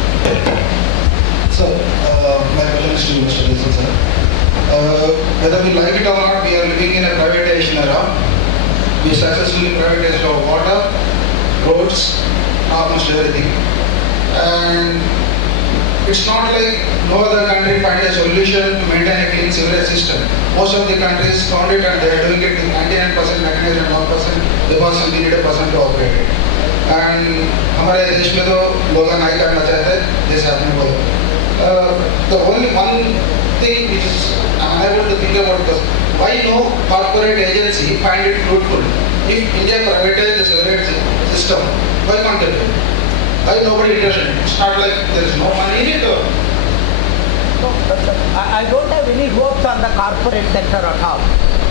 Sir, my question is to Mr. Jason, sir. Whether we like it or not, we are living in a privatization era. We successfully privatized our water, roads, almost everything. And it's not like no other country find a solution to maintain a clean sewerage system. Most of the countries found it and they are doing it with 99% mechanized and 1% because we need a person to operate it. And हमारे देश में तो लोग नहीं करना चाहते, this happening बोलो. The only one thing which I'm able to think about is why no corporate agency find it fruitful? If India privatized the sewerage system, why can't it? Why nobody interested? It's not like there is no money in it. I don't have any hopes on the corporate sector at all.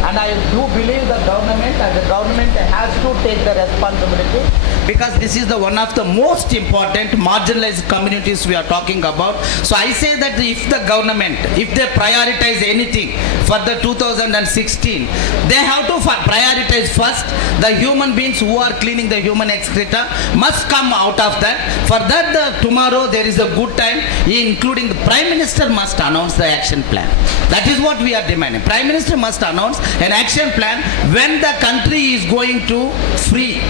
And I do believe the government has to take the responsibility, because this is the one of the most important marginalized communities we are talking about. So I say that if the government, if they prioritize anything for the 2016, they have to prioritize first the human beings who are cleaning the human excreta must come out of that. For that, tomorrow there is a good time, including the Prime Minister must announce the action plan. That is what we are demanding. Prime Minister must announce an action plan when the country is going to free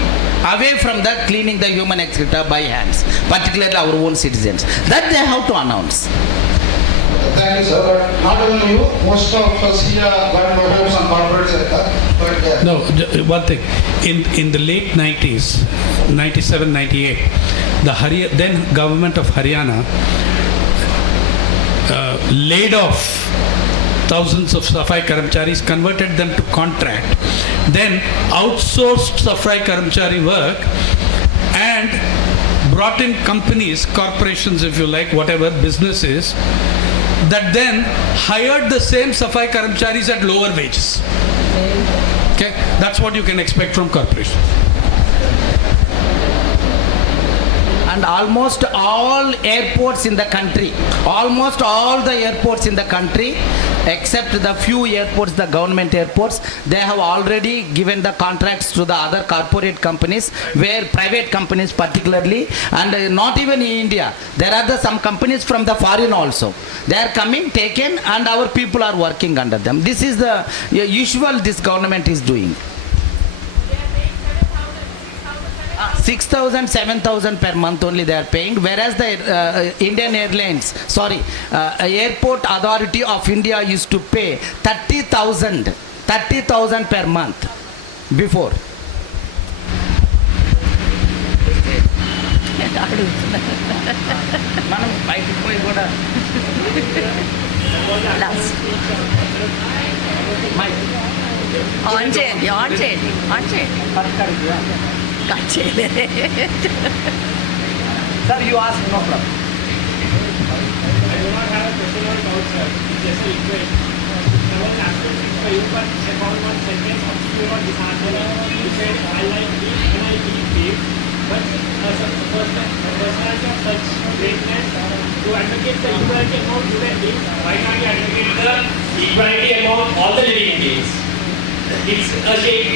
away from the cleaning the human excreta by hands, particularly our own citizens. That they have to announce. Thank you, sir. But not only you, most of us here got no homes on corporates like that. But yeah. No, one thing. In the late 90s, 97, 98, the then government of Haryana laid off thousands of Safai Karamcharis, converted them to contract, then outsourced Safai Karamchari work and brought in companies, corporations if you like, whatever, businesses, that then hired the same Safai Karamcharis at lower wages. Okay, that's what you can expect from corporations. And almost all airports in the country, almost all the airports in the country, except the few airports, the government airports, they have already given the contracts to the other corporate companies, where private companies particularly, and not even in India. There are some companies from the foreign also. They are coming, taken, and our people are working under them. This is the usual this government is doing. 6,000, 7,000 per month only they are paying, whereas the Indian Airlines, Airport Authority of India used to pay 30,000 per month before. On chain. Sir, you ask, no problem. I do not have a question or doubt, sir. It's just a request. I was asking for you, but I found one sentence of you on this answer. You said, I like beef and I eat beef. But the personality of such greatness to advocate the equality among human beings, why can't you advocate the equality among all the living beings? It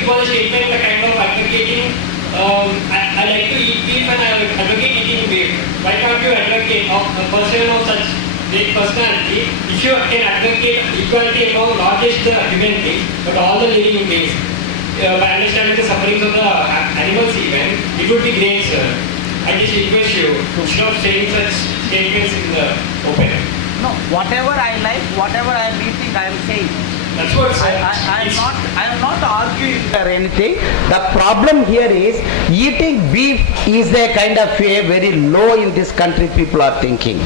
was a statement, a kind of advocating. I like to eat beef and I advocate eating beef. Why can't you advocate a person of such great personality if you can advocate equality among not just the human beings but all the living beings? By understanding the sufferings of the animals even, it would be great, sir. I just request you to stop saying such statements in the open. No, whatever I like, whatever I am eating, I am saying. That's what, sir. I am not arguing or anything. The problem here is eating beef is a kind of a very low in this country, people are thinking.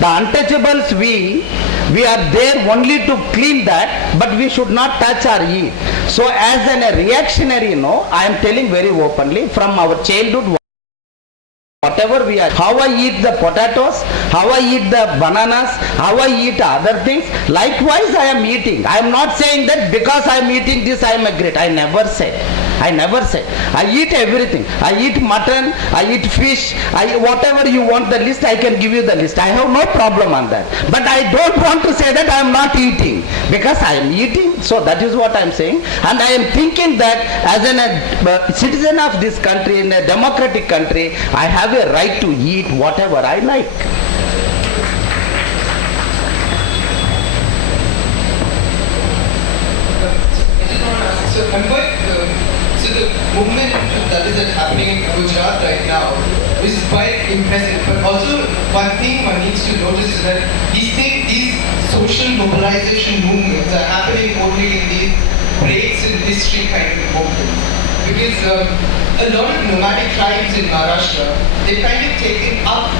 The untouchables, we are there only to clean that, but we should not touch or eat. So as a reactionary, I am telling very openly from our childhood, whatever we are, how I eat the potatoes, how I eat the bananas, how I eat other things, likewise I am eating. I am not saying that because I am eating this I am a great. I never said. I eat everything. I eat mutton, I eat fish, whatever you want the list, I can give you the list. I have no problem on that. But I don't want to say that I am not eating, because I am eating. So that is what I am saying. And I am thinking that as a citizen of this country, in a democratic country, I have a right to eat whatever I like. So I'm quite, so the movement that is happening in Gujarat right now is quite impressive. But also one thing one needs to notice is that these social mobilization movements are happening only in these breaks in history kind of movements. Because a lot of nomadic tribes in Maharashtra, they've kind of taken up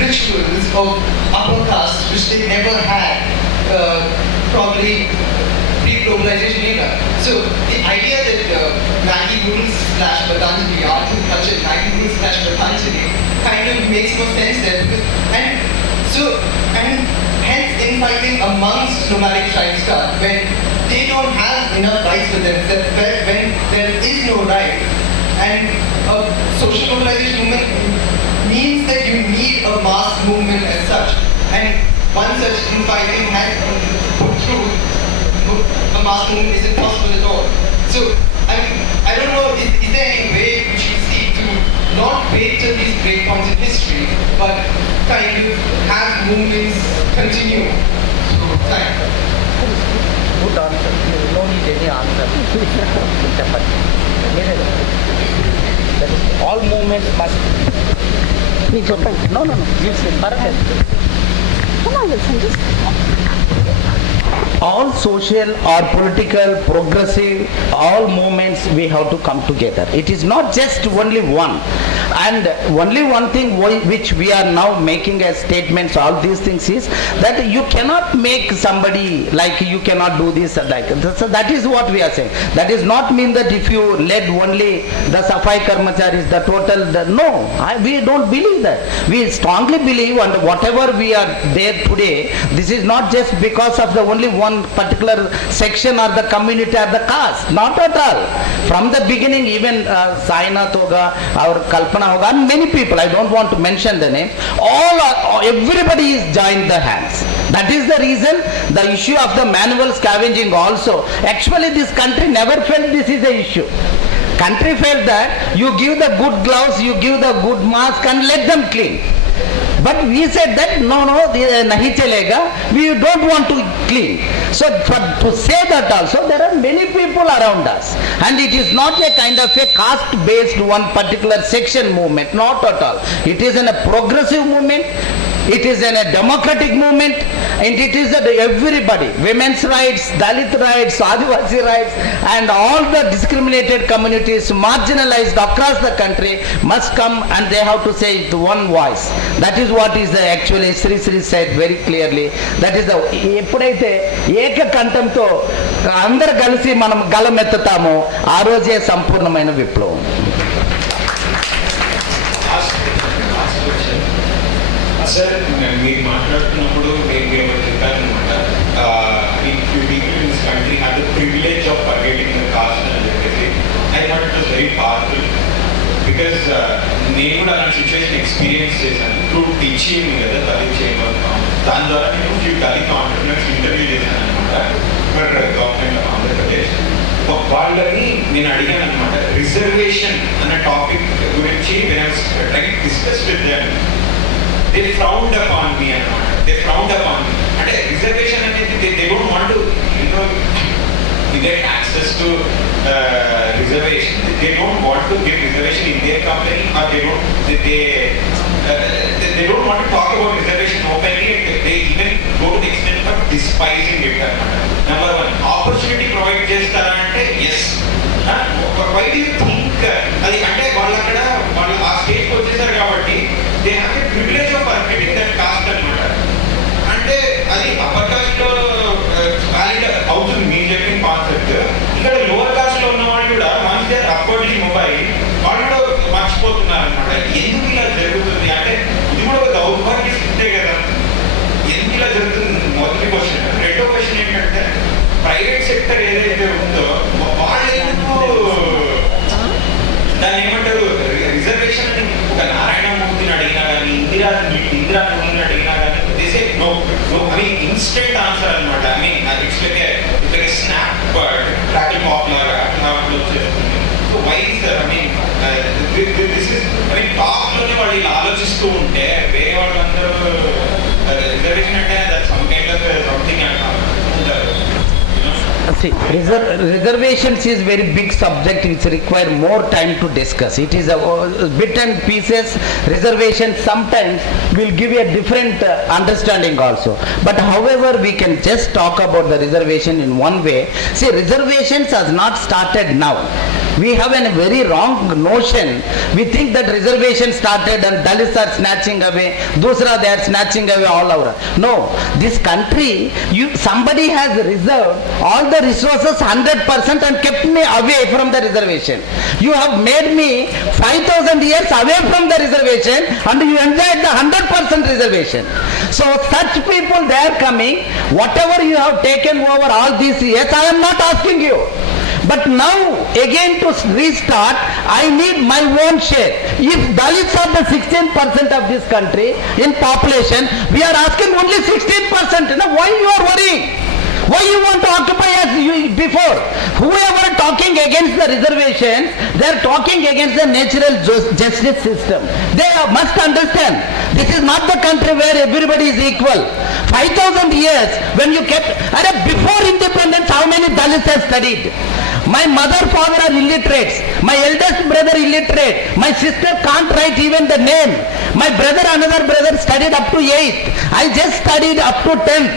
rituals of upper caste which they never had, probably pre-globalization era. So the idea that Maggie noodles / Patanjali, art and culture, Maggie noodles / Patanjali kind of makes more sense there. And hence infighting amongst nomadic tribes start when they don't have enough rights for them. That when there is no right, and a social mobilization movement means that you need a mass movement as such. And one such group, I think, has put through a mass movement isn't possible at all. So I don't know, is there any way which you see to not wait till these great points in history, but kind of have movements continue through time? Good answer. No need any answer. All movements must. No. You say perfect. Come on, Wilson, just. All social or political, progressive, all movements we have to come together. It is not just only one. And only one thing which we are now making as statements, all these things is that you cannot make somebody like you cannot do this or like. So that is what we are saying. That is not mean that if you led only the Safai Karmacharis, the total, no, we don't believe that. We strongly believe, and whatever we are there today, this is not just because of the only one particular section or the community or the caste. Not at all. From the beginning, even Sainath Hoga, our Kalpana Hoga, and many people, I don't want to mention the name, everybody is joined the hands. That is the reason the issue of the manual scavenging also. Actually, this country never felt this is the issue. Country felt that you give the good gloves, you give the good mask and let them clean. But we said that no, nahi chalega, we don't want to clean. So to say that also, there are many people around us. And it is not a kind of a caste-based one particular section movement, not at all. It is in a progressive movement. It is in a democratic movement, and it is that everybody, women's rights, Dalit rights, Adivasi rights, and all the discriminated communities, marginalized across the country, must come and they have to say it one voice. That is what is the actually Sri said very clearly. That is the ఎప్పుడైతే ఏకకంఠంతో అందరు కలిసి మనం గలమెత్తుతామో ఆ రోజే సంపూర్ణమైన విప్లవం. Sir మీరు మాట్లాడుతున్నప్పుడు మీరు చెప్పారనమాట people in this country have the privilege of forgetting the cost అని చెప్పేసి. I thought it was very powerful because నేను కూడా అలాంటి సిచ్యువేషన్ ఎక్స్పీరియన్స్ చేశాను త్రూ టీచింగ్ కదా దళిత్ చేంబర్. దాని ద్వారా నేను ఫ్యూ దళిత్ ఆంటర్ప్రినర్స్ ఇంటర్వ్యూ చేశాను అనమాట ఫర్ గవర్నమెంట్ ఆఫ్ ఆంధ్రప్రదేశ్. వాళ్ళని నేను అడిగాను అనమాట రిజర్వేషన్ అన్న టాపిక్ గురించి discuss with them. They frowned upon me అన్నమాట. They frowned upon me. అంటే రిజర్వేషన్ అనేది they don't want to, get access to reservation. They don't want to give reservation in their company, or they don't want to talk about reservation openly. They even go to the extent of despising it అన్నమాట. Number one, opportunity provide చేస్తారా అంటే yes. Why do you think అది అంటే వాళ్ళు అక్కడ వాళ్ళు ఆ స్టేజ్కి వచ్చేసారు కాబట్టి they have a privilege of forgetting that caste అన్నమాట. అంటే అది అప్పర్ కాస్ట్ లో వ్యాలిడ్ అవుతుంది మీరు చెప్పిన కాన్సెప్ట్. ఇక్కడ లోవర్ కాస్ట్ లో ఉన్న వాళ్ళు కూడా వన్స్ దే ఆర్ అప్వర్డ్లీ మొబైల్ వాళ్ళు కూడా మర్చిపోతున్నారు అనమాట. ఎందుకు ఇలా జరుగుతుంది అంటే ఇది కూడా ఒక దౌర్భాగ్య స్థితే కదా. ఎందుకు ఇలా జరుగుతుంది మొదటి క్వశ్చన్. రెండో క్వశ్చన్ ఏంటంటే ప్రైవేట్ సెక్టర్ ఏదైతే ఉందో వాళ్ళు ఎందుకు దాన్ని ఏమంటారు రిజర్వేషన్ అని ఒక నారాయణమూర్తిని అడిగినా కానీ ఇందిరా నూరిని అడిగినా కానీ this is no I mean instant answer అనమాట. I mean it's like a snap tracking pop లాగా వచ్చేస్తుంది. So why sir I mean this is I mean top లోనే వాళ్ళు ఇలా ఆలోచిస్తూ ఉంటే వేరే వాళ్ళందరూ రిజర్వేషన్ అంటే సమ్ కైండ్ ఆఫ్ సంథింగ్ అంటారు. See, reservations is very big subject. It require more time to discuss. It is a bit and pieces. Reservations sometimes will give a different understanding also. But however, we can just talk about the reservation in one way. See, reservations has not started now. We have a very wrong notion. We think that reservation started and Dalits are snatching away, Dusra they are snatching away all over. No, this country, somebody has reserved all the resources 100% and kept me away from the reservation. You have made me 5,000 years away from the reservation and you enjoyed the 100% reservation. So such people, they are coming. Whatever you have taken over all these years, I am not asking you. But now, again to restart, I need my own share. If Dalits are the 16% of this country in population, we are asking only 16%. Now, why you are worrying? Why you want to occupy as you before? Whoever talking against the reservations, they are talking against the natural justice system. They must understand, this is not the country where everybody is equal. 5,000 years, when you kept, before independence, how many Dalits have studied? My mother, father are illiterates. My eldest brother illiterate. My sister can't write even the name. My brother, another brother studied up to 8th. I just studied up to 10th.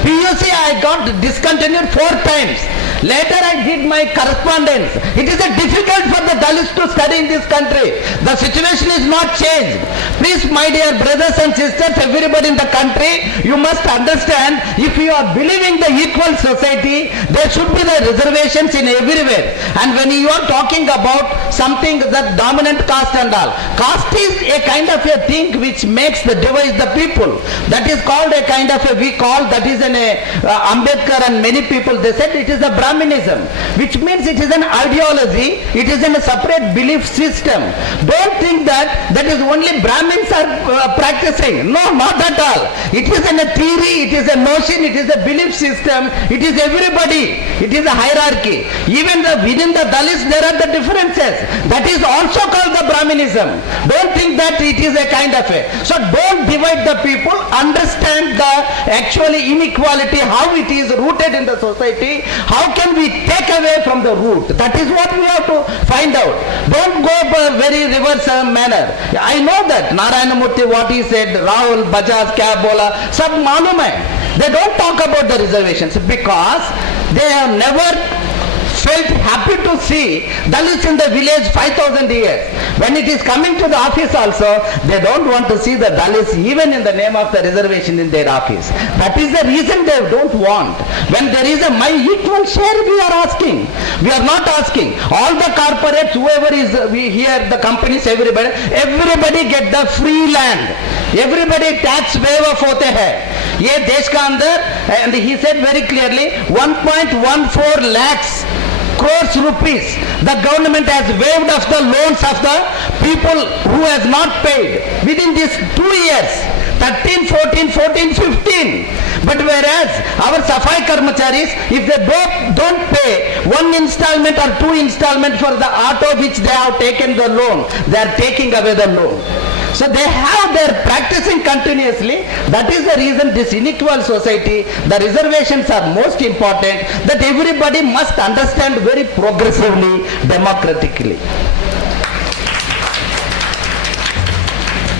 PUC I got discontinued 4 times. Later I did my correspondence. It is difficult for the Dalits to study in this country. The situation is not changed. Please, my dear brothers and sisters, everybody in the country, you must understand, if you are believing the equal society, there should be the reservations in everywhere. And when you are talking about something that dominant caste and all, caste is a kind of a thing which makes the divide the people. That is called a kind of a, we call, that is an Ambedkar and many people, they said it is a Brahminism, which means it is an ideology, it is in a separate belief system. Don't think that that is only Brahmins are practicing. No, not at all. It is in a theory, it is a notion, it is a belief system, it is everybody. It is a hierarchy. Even within the Dalits there are the differences. That is also called the Brahminism. Don't think that it is a kind of a. So don't divide the people, understand the actually inequality, how it is rooted in the society, how can we take away from the root? That is what we have to find out. Don't go by very reverse manner. I know that Narayana Murthy, what he said, Rahul, Bajaj, Kya bola, sab malum hai. They don't talk about the reservations because they have never felt happy to see Dalits in the village 5,000 years. When it is coming to the office also, they don't want to see the Dalits even in the name of the reservation in their office. That is the reason they don't want. When there is a my equal share, we are asking. We are not asking. All the corporates, whoever is here, the companies, everybody get the free land. Everybody tax waiver होते हैं. ये देश का अंदर, and he said very clearly, 1.14 lakhs crores rupees the government has waived off the loans of the people who has not paid within these 2 years, 13, 14, 14, 15. But whereas our Safai Karmacharis, if they don't pay 1 installment or 2 installment for the auto which they have taken the loan, they are taking away the loan. So they are practicing continuously. That is the reason this unequal society, the reservations are most important, that everybody must understand very progressively, democratically.